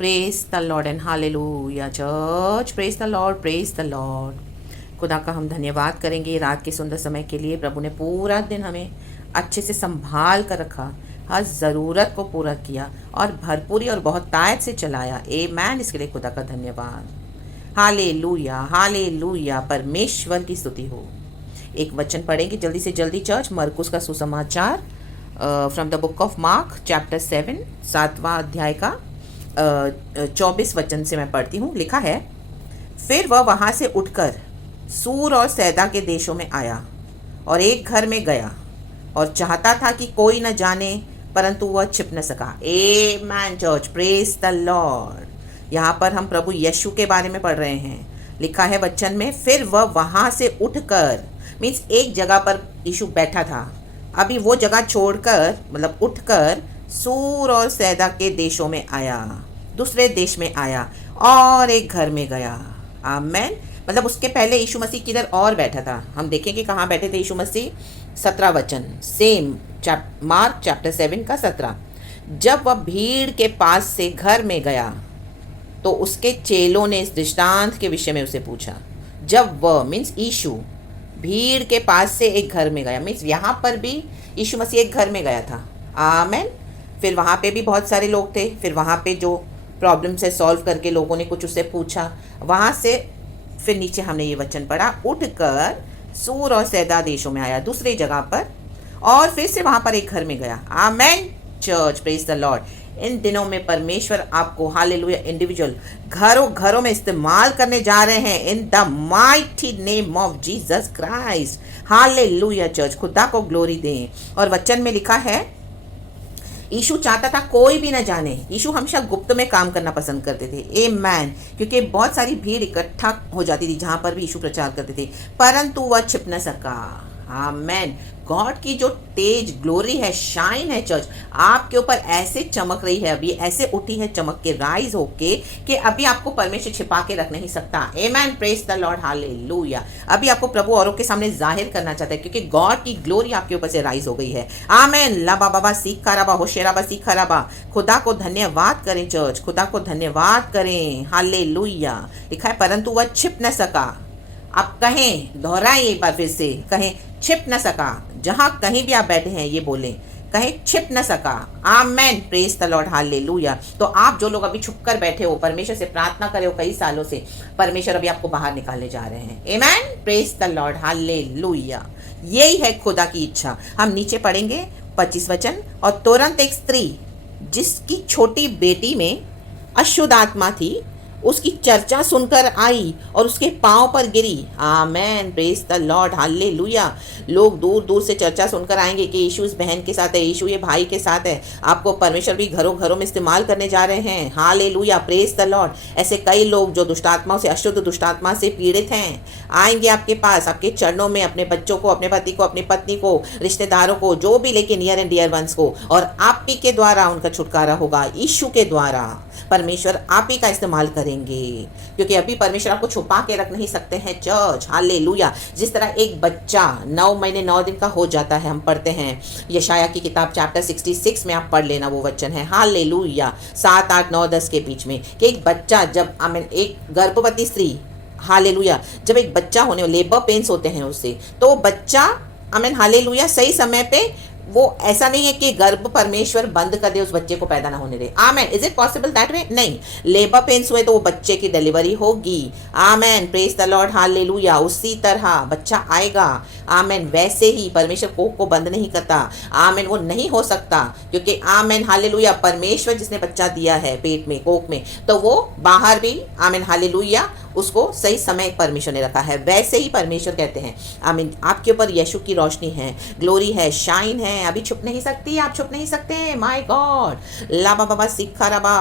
Praise the Lord and hallelujah church, praise the Lord, praise the Lord. खुदा का हम धन्यवाद करेंगे रात के सुंदर समय के लिए। प्रभु ने पूरा दिन हमें अच्छे से संभाल कर रखा, हर ज़रूरत को पूरा किया और भरपूरी और बहुत तायत से चलाया। आमीन। इसके लिए खुदा का धन्यवाद। हालेलुया, हालेलुया, परमेश्वर की स्तुति हो। एक वचन पढ़ेंगे जल्दी से जल्दी चर्च, मरकुस का सुसमाचार from the book of mark chapter 7, 7वां अध्याय का 24 वचन से मैं पढ़ती हूँ। लिखा है, फिर वह वहाँ से उठकर सूर और सैदा के देशों में आया और एक घर में गया और चाहता था कि कोई न जाने, परंतु वह छिप न सका। आमीन चर्च, प्रेज द लॉर्ड। यहाँ पर हम प्रभु यीशु के बारे में पढ़ रहे हैं। लिखा है वचन में, फिर वह वहाँ से उठकर, मीन्स एक जगह पर यीशु बैठा था, अभी वो जगह छोड़कर मतलब उठकर सूर और सैदा के देशों में आया, दूसरे देश में आया और एक घर में गया। आमीन। मतलब उसके पहले यीशु मसीह किधर और बैठा था, हम देखेंगे कहाँ बैठे थे यीशु मसीह। 17 वचन, सेम मार्क चैप्टर 7 का 17। जब वह भीड़ के पास से घर में गया तो उसके चेलों ने इस दृष्टांत के विषय में उसे पूछा। जब वह मीन्स यीशु भीड़ के पास से एक घर में गया, मीन्स यहाँ पर भी यीशु मसीह एक घर में गया था। आमीन। फिर वहाँ पे भी बहुत सारे लोग थे, फिर वहाँ पे जो प्रॉब्लम से सॉल्व करके लोगों ने कुछ उससे पूछा, वहाँ से फिर नीचे हमने ये वचन पढ़ा, उठकर सूर और सैदा देशों में आया, दूसरी जगह पर, और फिर से वहाँ पर एक घर में गया। आमीन चर्च, प्रेज द लॉर्ड। इन दिनों में परमेश्वर आपको हालेलुया इंडिविजुअल घरों घरों में इस्तेमाल करने जा रहे हैं, इन the mighty name of Jesus Christ. Hallelujah church, खुदा को ग्लोरी दें। और वचन में लिखा है, यीशु चाहता था कोई भी न जाने। यीशु हमेशा गुप्त में काम करना पसंद करते थे। आमीन। क्योंकि बहुत सारी भीड़ इकट्ठा हो जाती थी जहाँ पर भी यीशु प्रचार करते थे, परंतु वह छिप न सका। आमीन। गॉड की जो तेज ग्लोरी है, शाइन है चर्च, आपके ऊपर ऐसे चमक रही है, अभी ऐसे उठी है चमक के, राइज होके, कि अभी आपको परमेश्वर छिपा के रख नहीं सकता। आमीन, प्रेज द लॉर्ड, हालेलुया। अभी आपको प्रभु औरों के सामने जाहिर करना चाहता है, क्योंकि गॉड की ग्लोरी आपके ऊपर से राइज हो गई है। आमीन। लाबा बाबा सीखा रबा होशेराबा सीखा रबा। खुदा को धन्यवाद करें चर्च, खुदा को धन्यवाद करें। हालेलुया। लिखा है, परंतु वह छिप न सका। आप कहें, दोहराएं एक बार फिर से, कहें छिप न सका। जहां कहीं भी आप बैठे हैं ये बोलें, कहें छिप न सका। आमेन, प्रेज द लॉर्ड, हालेलुया। तो आप जो लोग अभी छुप कर बैठे हो, परमेश्वर से प्रार्थना करे हो कई सालों से, परमेश्वर अभी आपको बाहर निकालने जा रहे हैं। आमेन, प्रेज द लॉर्ड, हालेलुया। यही है खुदा की इच्छा। हम नीचे पढ़ेंगे 25 वचन। और तुरंत एक स्त्री जिसकी छोटी बेटी में अशुद्ध आत्मा थी, उसकी चर्चा सुनकर आई और उसके पांव पर गिरी। आमेन, प्रेज द लॉर्ड, हालेलुया। लोग दूर दूर से चर्चा सुनकर आएंगे कि यीशु इस बहन के साथ है, यीशु ये भाई के साथ है। आपको परमेश्वर भी घरों घरों में इस्तेमाल करने जा रहे हैं। Hallelujah, praise the Lord. ऐसे कई लोग जो दुष्टात्माओं से, अशुद्ध दुष्टात्मा से पीड़ित हैं, आएंगे आपके पास, आपके चरणों में, अपने बच्चों को, अपने पति को, अपनी पत्नी को, रिश्तेदारों को, जो भी लेके नियर एंड डियर वंस को, और आप ही के द्वारा उनका छुटकारा होगा। यीशु के द्वारा परमेश्वर आप ही का इस्तेमाल करेंगे, क्योंकि अभी परमेश्वर आपको छुपा के रख नहीं सकते हैं चर्च। हालेलुया। जिस तरह एक बच्चा 9 महीने 9 दिन का हो जाता है, हम पढ़ते हैं यशाया की किताब चैप्टर 66 में, आप पढ़ लेना, वो वचन है। हालेलुया। 7, 8, 9, 10 के बीच में, कि एक बच्चा जब, एक गर्भवती स्त्री, हालेलुया, जब एक बच्चा होने, लेबर पेन्स होते हैं उससे, तो बच्चा, हालेलुया, सही समय पे, वो ऐसा नहीं है कि गर्भ परमेश्वर बंद कर दे, उस बच्चे को पैदा ना होने दे। Amen. Is it possible that way? नहीं। लेबर पेन्स हुए तो वो बच्चे की डिलीवरी होगी। आमेन, प्रेज द लॉर्ड, हालेलुया। उसी तरह बच्चा आएगा। आमेन। वैसे ही परमेश्वर कोख को बंद नहीं करता। आमेन। वो नहीं हो सकता, क्योंकि आमेन, हालेलुया, परमेश्वर जिसने बच्चा दिया है पेट में, कोख में, तो वो बाहर भी, आमेन, हालेलुया, उसको सही समय परमेश्वर ने रखा है। वैसे ही परमेश्वर कहते हैं, आमीन, आपके ऊपर यीशु की रोशनी है, ग्लोरी है, शाइन है, अभी छुप नहीं सकती, आप छुप नहीं सकते। माय गॉड, लाबा बाबा सिखा रबा,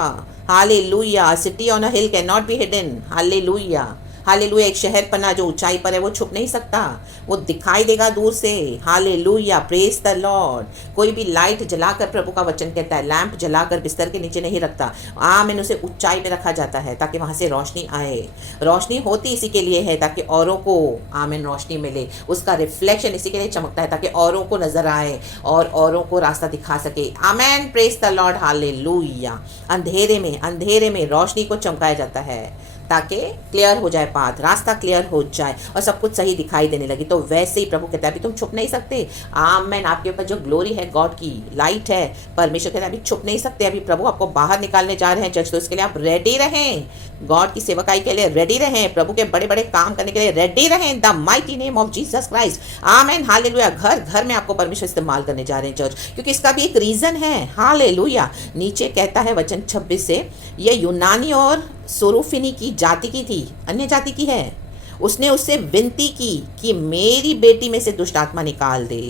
hallelujah. City on a hill can not be hidden. Hallelujah. Hallelujah. एक शहर पना जो ऊंचाई पर है वो छुप नहीं सकता, वो दिखाई देगा दूर से। Hallelujah, praise the Lord. कोई भी लाइट जलाकर, प्रभु का वचन कहता है, लैंप जलाकर बिस्तर के नीचे नहीं रखता। आमीन। उसे ऊंचाई पे रखा जाता है ताकि वहां से रोशनी आए। रोशनी होती इसी के लिए है ताकि औरों को, आमीन, रोशनी मिले। उसका रिफ्लेक्शन इसी के लिए चमकता है ताकि औरों को नजर आए और औरों को रास्ता दिखा सके। आमीन, प्रेज द लॉर्ड, हालेलुया। अंधेरे में रोशनी को चमकाया जाता है ताकि क्लियर हो जाए पाथ, रास्ता क्लियर हो जाए और सब कुछ सही दिखाई देने लगे। तो वैसे ही प्रभु कहता है अभी तुम छुप नहीं सकते। आमीन। आपके ऊपर जो ग्लोरी है, गॉड की लाइट है, परमेश्वर कहता है अभी छुप नहीं सकते। अभी प्रभु आपको बाहर निकालने जा रहे हैं चर्च, तो इसके लिए आप रेडी रहें। गॉड की सेवकाई के लिए रेडी रहें, प्रभु के बड़े बड़े काम करने के लिए रेडी रहें। The mighty name of Jesus Christ. आमीन, हालेलुया। घर घर में आपको परमेश्वर इस्तेमाल करने जा रहे हैं चर्च, क्योंकि इसका भी एक रीजन है। हालेलुया। नीचे कहता है वचन 26 से, ये यूनानी और सोरूफिनी की जाति की थी, अन्य जाति की है। उसने उससे विनती की कि मेरी बेटी में से दुष्ट आत्मा निकाल दे।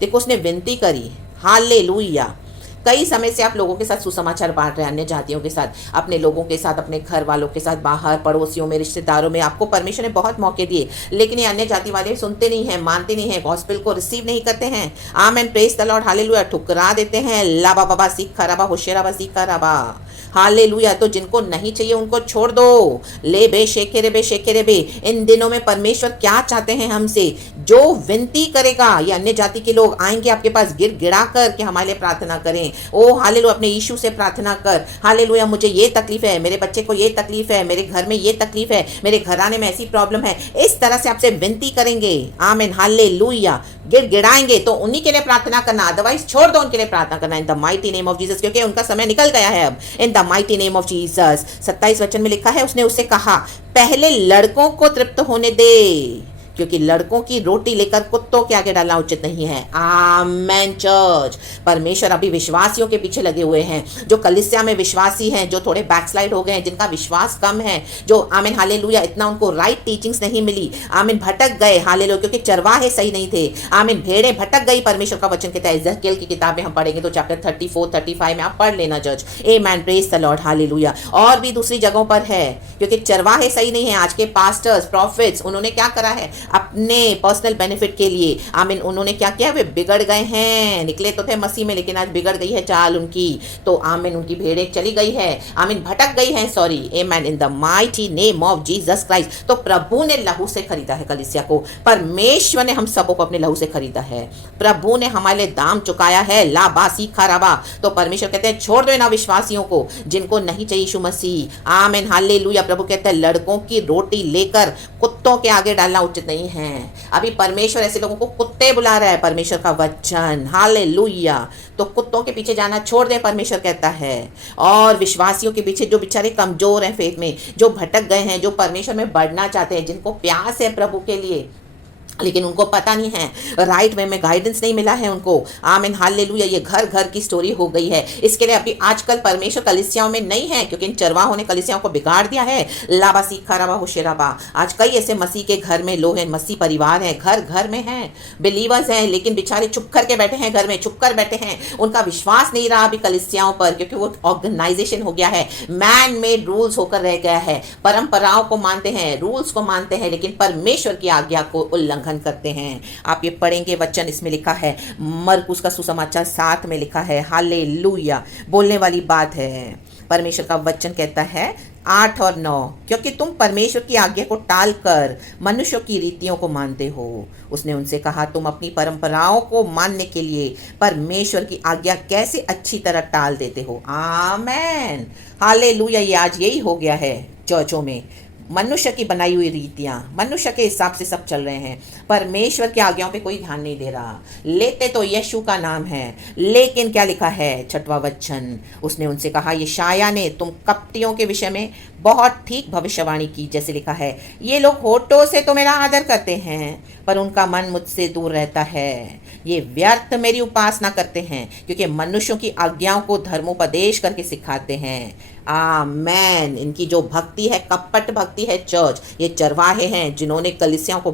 देखो, उसने विनती करी। हालेलुया। कई समय से आप लोगों के साथ सुसमाचार बांट रहे हैं, अन्य जातियों के साथ, अपने लोगों के साथ, अपने घर वालों के साथ, बाहर पड़ोसियों में, रिश्तेदारों में। आपको परमेश्वर ने बहुत मौके दिए, लेकिन ये अन्य जाति वाले सुनते नहीं हैं, मानते नहीं हैं, गॉस्पेल को रिसीव नहीं करते हैं। आमीन, प्रेज द लॉर्ड, हालेलुया। ठुकरा देते हैं। लाबा बाबा सीखा रबा होशेराबा सीखा रबा। हालेलुया। तो जिनको नहीं चाहिए उनको छोड़ दो। ले बे शेखे रे बे। इन दिनों में परमेश्वर क्या चाहते हैं हमसे? जो विनती करेगा, ये अन्य जाति के लोग आएंगे आपके पास गिर गिड़ा कर कि हमारे लिए प्रार्थना करें। ओ हालेलुया, अपने यीशु से प्रार्थना कर। हालेलुया, मुझे ये तकलीफ है, मेरे बच्चे को ये तकलीफ है, मेरे घर में ये तकलीफ है, मेरे घराने में ऐसी प्रॉब्लम है। इस तरह से आपसे विनती करेंगे। आमीन, हालेलुया। गिर गिड़ाएंगे तो उन्हीं के लिए प्रार्थना करना, अदरवाइज छोड़ दो उनके लिए प्रार्थना करना। इन the mighty name of Jesus, क्योंकि उनका समय निकल गया है अब। इन the mighty name of Jesus. 27 वचन में लिखा है, उसने उससे कहा पहले लड़कों को तृप्त होने दे, क्योंकि लड़कों की रोटी लेकर कुत्तों के आगे डालना उचित नहीं है। आमेन चर्च। परमेश्वर अभी विश्वासियों के पीछे लगे हुए हैं, जो कलीसिया में विश्वासी हैं, जो थोड़े बैकस्लाइड हो गए हैं, जिनका विश्वास कम है, जो आमीन हालेलुया इतना उनको राइट टीचिंग्स नहीं मिली। आमीन, भटक गए। हालेलुया, क्योंकि चरवाहे सही नहीं थे। आमीन, भेड़ें भटक गई। परमेश्वर का वचन कहता है, एजेकिएल की किताब में हम पढ़ेंगे तो चैप्टर 34, 35 में आप पढ़ लेना church. Amen, praise the Lord, hallelujah. और भी दूसरी जगहों पर है, क्योंकि चरवाहे सही नहीं है। आज के पास्टर्स, प्रॉफिट्स, उन्होंने क्या करा है अपने पर्सनल बेनिफिट के लिए? आमीन, उन्होंने क्या किया? वे बिगड़ गए हैं। निकले तो थे मसीह में, लेकिन आज बिगड़ गई है चाल उनकी। तो आमीन, उनकी भेड़ें चली गई है। आमीन, भटक गई हैं, सॉरी। आमीन, इन the mighty name of Jesus Christ. तो प्रभु ने लहू से खरीदा है कलीसिया को। परमेश्वर ने हम सबों को अपने लहू से खरीदा है। प्रभु ने हमारे लिए दाम चुकाया है। लाबासी खराबा। तो परमेश्वर कहते हैं छोड़ दो इन अविश्वासियों को, जिनको नहीं चाहिए यीशु मसीह। आमीन, हालेलुया। प्रभु कहते हैं लड़कों की रोटी लेकर कुत्तों के आगे डालना उचित नहीं है। अभी परमेश्वर ऐसे लोगों को कुत्ते बुला रहा है। परमेश्वर का वचन, हालेलुया। तो कुत्तों के पीछे जाना छोड़ दे, परमेश्वर कहता है। और विश्वासियों के पीछे, जो बेचारे कमजोर हैं फेथ में, जो भटक गए हैं, जो परमेश्वर में बढ़ना चाहते हैं, जिनको प्यास है प्रभु के लिए, लेकिन उनको पता नहीं है, राइट वे में गाइडेंस नहीं मिला है उनको। आमीन, हालेलुया। ये घर घर की स्टोरी हो गई है। इसके लिए अभी आजकल परमेश्वर कलीसियाओं में नहीं है, क्योंकि इन चरवाहों ने कलीसियाओं को बिगाड़ दिया है। लाबा सीखा रबा होशेराबा। आज कई ऐसे मसीह के घर में लोग हैं, मसीह परिवार हैं, घर घर में हैं, बिलीवर्स हैं, लेकिन बेचारे चुप करके बैठे हैं, घर में चुप कर बैठे हैं। उनका विश्वास नहीं रहा अभी कलीसियाओं पर, क्योंकि वो ऑर्गेनाइजेशन हो गया है, मैन मेड रूल्स होकर रह गया है। परंपराओं को मानते हैं, रूल्स को मानते हैं, लेकिन परमेश्वर की आज्ञा को उल्लंघन करते हैं। आप ये पढ़ेंगे वचन, इसमें लिखा है, मरकुस का सुसमाचार 7 में लिखा है। हालेलुया। बोलने वाली बात है। परमेश्वर का वचन कहता है 8 और 9, क्योंकि तुम परमेश्वर की आज्ञा को टाल कर मनुष्यों की रीतियों को मानते हो। उसने उनसे कहा, तुम अपनी परंपराओं को मानने के लिए परमेश्वर की आज्ञा कैसे अच्छी तरह टाल देते हो। आमेन, हालेलुया। ये आज यही हो गया है चर्चों में। मनुष्य की बनाई हुई रीतियां, मनुष्य के हिसाब से सब चल रहे हैं। परमेश्वर की आज्ञाओं पे कोई ध्यान नहीं दे रहा। लेते तो यीशु का नाम है, लेकिन क्या लिखा है 6वां वचन, उसने उनसे कहा, यशायाह ने तुम कपटियों के विषय में बहुत ठीक भविष्यवाणी की, जैसे लिखा है, ये लोग होठों से तो मेरा आदर करते हैं, पर उनका मन मुझसे दूर रहता है। ये व्यर्थ मेरी उपासना करते हैं, क्योंकि मनुष्यों की आज्ञाओं को धर्मोपदेश करके सिखाते हैं। आमेन। इनकी जो भक्ति है कपट भक्ति सकती है चर्च। ये चरवाहे हैं जिन्होंने कलीसियाओं को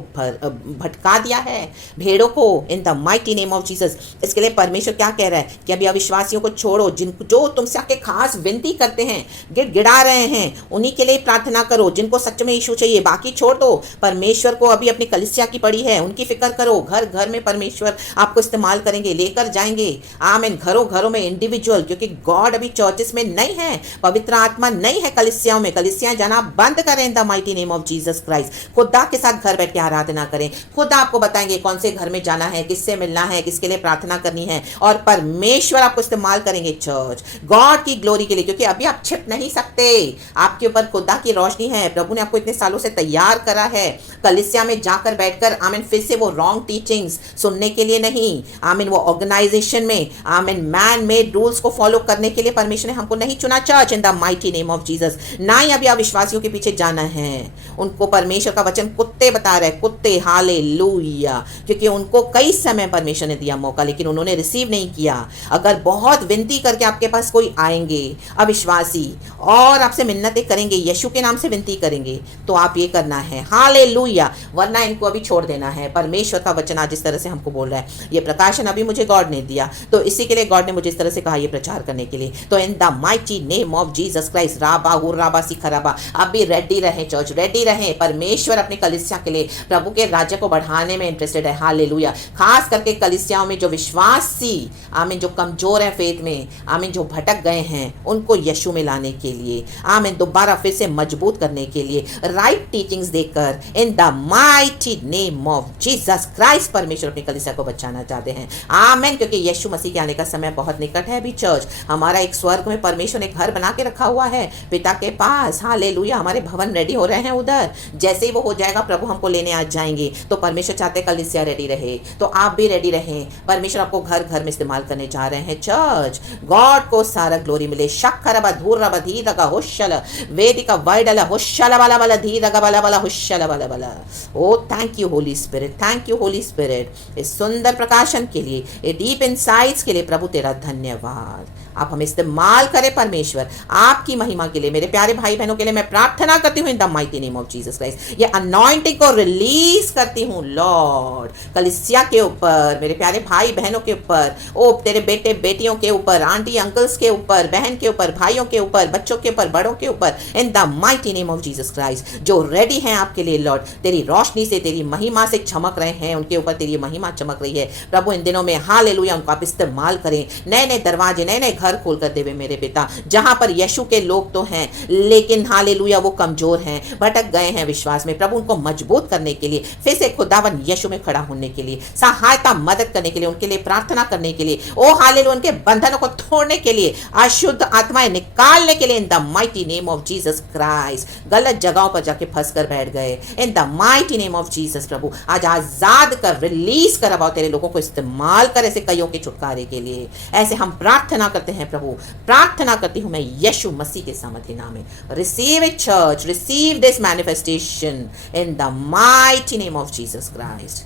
भटका दिया है, भेड़ों को, इन the mighty name of Jesus. इसके लिए परमेश्वर क्या कह रहा है कि अभी अविश्वासियों को छोड़ो, जो तुमसे आके खास विनती करते हैं, गिड़गिड़ा रहे हैं, उन्हीं के लिए प्रार्थना करो, जिनको सच में यीशु चाहिए, बाकी छोड़ दो। परमेश्वर को अभी अपनी कलीसिया की पड़ी है, उनकी फिक्र करो। घर घर में परमेश्वर आपको इस्तेमाल करेंगे, लेकर जाएंगे। आमीन। घरों घरों में इंडिविजुअल, क्योंकि गॉड अभी चर्चेस में नहीं है, पवित्र आत्मा नहीं है कलीसियाओं में। कलीसियां जाना बंद करें इन the mighty name of Jesus Christ. खुदा के साथ घर बैठ के आराधना करें। खुदा आपको बताएंगे कौन से घर में जाना है, किससे मिलना है, किसके लिए प्रार्थना करनी है, और परमेश्वर आपको इस्तेमाल करेंगे चर्च, गॉड की ग्लोरी के लिए। क्योंकि अभी आप छिप नहीं सकते, आपके ऊपर खुदा की रोशनी है। प्रभु ने आपको इतने सालों से तैयार करा है कलीसिया में जाकर बैठकर, आमीन, फिर से वो रॉन्ग टीचिंग्स सुनने के लिए नहीं, आमीन, वो ऑर्गेनाइजेशन में, आमीन, मैन मेड रूल्स को फॉलो करने के लिए परमेश्वर ने हमको नहीं चुना church, in the mighty name of Jesus. ना ही अभी अविश्वासियों के पीछे जाना है। उनको परमेश्वर का वचन कुत्ते बता रहे हैं, कुत्ते, हालेलुया। क्योंकि उनको कई समय परमेश्वर ने दिया मौका, लेकिन उन्होंने रिसीव नहीं किया। अगर बहुत विनती करके आपके पास कोई आएंगे अविश्वासी और आपसे मिन्नतें करेंगे, यीशु के नाम से विनती करेंगे, तो आप ये करना है, हालेलुया, वरना इनको अभी छोड़ देना है। परमेश्वर का वचन आज इस तरह से हमको बोल रहा है। ये प्रकाशन अभी मुझे गॉड ने दिया, तो इसी के लिए गॉड ने मुझे इस तरह से कहा ये प्रचार करने के लिए। तो in the mighty name of Jesus Christ, राबा हुर्राबा सिखराबा, अभी रेडी रहें चर्च, रेडी रहें। परमेश्वर अपनी कलीसिया के लिए, प्रभु के राज्य को बढ़ाने में इंटरेस्टेड है। हालेलुया। खास करके कलीसियाओं में जो विश्वासी, आमीन, जो कमजोर हैं फेथ में, आमीन, जो भटक गए हैं, उनको यीशु में लाने के लिए, आमीन, दोबारा फिर से मजबूत करने के लिए, राइट टीचिंग्स देकर, इन the mighty name of Jesus Christ परमेश्वर अपनी कलीसिया को बचाना चाहते हैं। आमीन। क्योंकि यीशु मसीह के आने का समय बहुत निकट है। अभी चर्च, हमारा एक स्वर्ग में परमेश्वर ने घर बना के रखा हुआ है पिता के पास। हालेलुया। हमारे भवन रेडी हो रहे हैं उधर। जैसे ही वो हो जाएगा, प्रभु हमको लेने आ जाएंगे। तो परमेश्वर चाहते कलीसिया रेडी रहे, तो आप भी रेडी रहें। परमेश्वर आपको घर घर में इस्तेमाल करने जा रहे हैं चर्च। गॉड को सारा ग्लोरी मिले। शक्करबा धूरबा धीरगा हुशल वेदिका वाइडला हुशल वाला वाला धीरगा वाला वाला हुशल वाला वाला। Oh thank you Holy Spirit, thank you Holy Spirit, इस सुंदर प्रकाशन के लिए, ये डीप इनसाइट्स के लिए प्रभु तेरा धन्यवाद। आप हमें इस्तेमाल करें परमेश्वर, आपकी महिमा के लिए। मेरे प्यारे भाई बहनों के लिए मैं प्रार्थना करती हूँ इन the mighty name of Jesus Christ. ये अनॉइंटिंग को रिलीज करती हूँ लॉर्ड, कलीसिया के ऊपर, मेरे प्यारे भाई बहनों के ऊपर, ओ तेरे बेटे बेटियों के ऊपर, आंटी अंकल्स के ऊपर, बहन के ऊपर, भाइयों के ऊपर, बच्चों के ऊपर, बड़ों के ऊपर, इन the mighty name of Jesus Christ. जो रेडी हैं आपके लिए लॉर्ड, तेरी रोशनी से, तेरी महिमा से चमक रहे हैं, उनके ऊपर तेरी महिमा चमक रही है प्रभु इन दिनों में। हालेलुया। उनको आप इस्तेमाल करें, नए नए दरवाजे, नए नए घर खोल कर देवे मेरे पिता, जहां पर यीशु के लोग तो हैं, लेकिन हालेलुया वो कमजोर हैं, भटक गए हैं विश्वास में। प्रभु उनको मजबूत करने के लिए, फिर से खुदावन यीशु में खड़ा होने के लिए, सहायता मदद करने के लिए, उनके लिए प्रार्थना करने के लिए, ओ हालेलुया, उनके बंधनों को तोड़ने के लिए, अशुद्ध आत्माएं निकालने के लिए, in the mighty name of Jesus Christ. गलत जगहों पर जाके फंस कर बैठ गए, in the mighty name of Jesus प्रभु आज आजाद कर, रिलीज कर, अब तेरे लोगों को इस्तेमाल कर ऐसे कईयों के छुटकारे के लिए। ऐसे हम प्रार्थना करते हैं प्रभु, प्रार्थना करती हूं मैं यीशु मसीह के सामर्थ्य नाम में। Receive it church, receive this manifestation in the mighty name of Jesus Christ.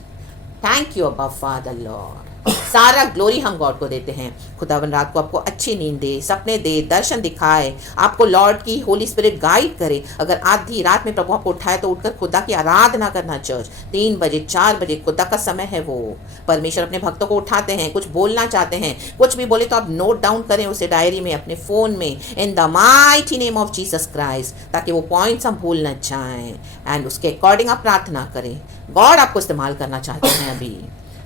Thank you अबा फादर लॉर्ड। सारा ग्लोरी हम गॉड को देते हैं। खुदावन रात को आपको अच्छी नींद दे, सपने दे, दर्शन दिखाए, आपको लॉर्ड की होली स्पिरिट गाइड करे। अगर आधी रात में प्रभु आपको उठाए तो उठकर खुदा की आराधना करना चर्च। 3 बजे 4 बजे खुदा का समय है वो। परमेश्वर अपने भक्तों को उठाते हैं, कुछ बोलना चाहते हैं, कुछ भी बोले तो आप नोट डाउन करें उसे डायरी में, अपने फ़ोन में, इन the mighty name of Jesus Christ, ताकि वो पॉइंट्स हम भूल न जाएं एंड उसके अकॉर्डिंग आप प्रार्थना करें। गॉड आपको इस्तेमाल करना चाहते हैं अभी,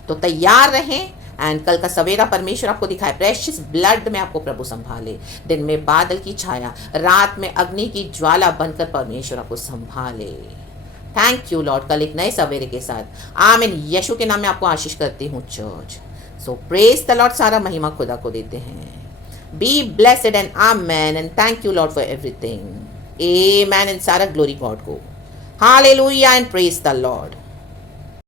तो तैयार रहें। एंड कल का सवेरा परमेश्वर आपको दिखाए, प्रेशियस ब्लड में आपको प्रभु संभाले। दिन में बादल की छाया, रात में अग्नि की ज्वाला बनकर परमेश्वर आपको संभाले। Thank you Lord. कल एक नए सवेरे के साथ आमीन यीशु के नाम में आपको आशीष करती हूँ church. So praise the Lord. सारा महिमा खुदा को देते हैं। Be blessed and amen and thank you Lord for everything. Amen and सारा ग्लोरी गॉड को। Hallelujah and praise the Lord.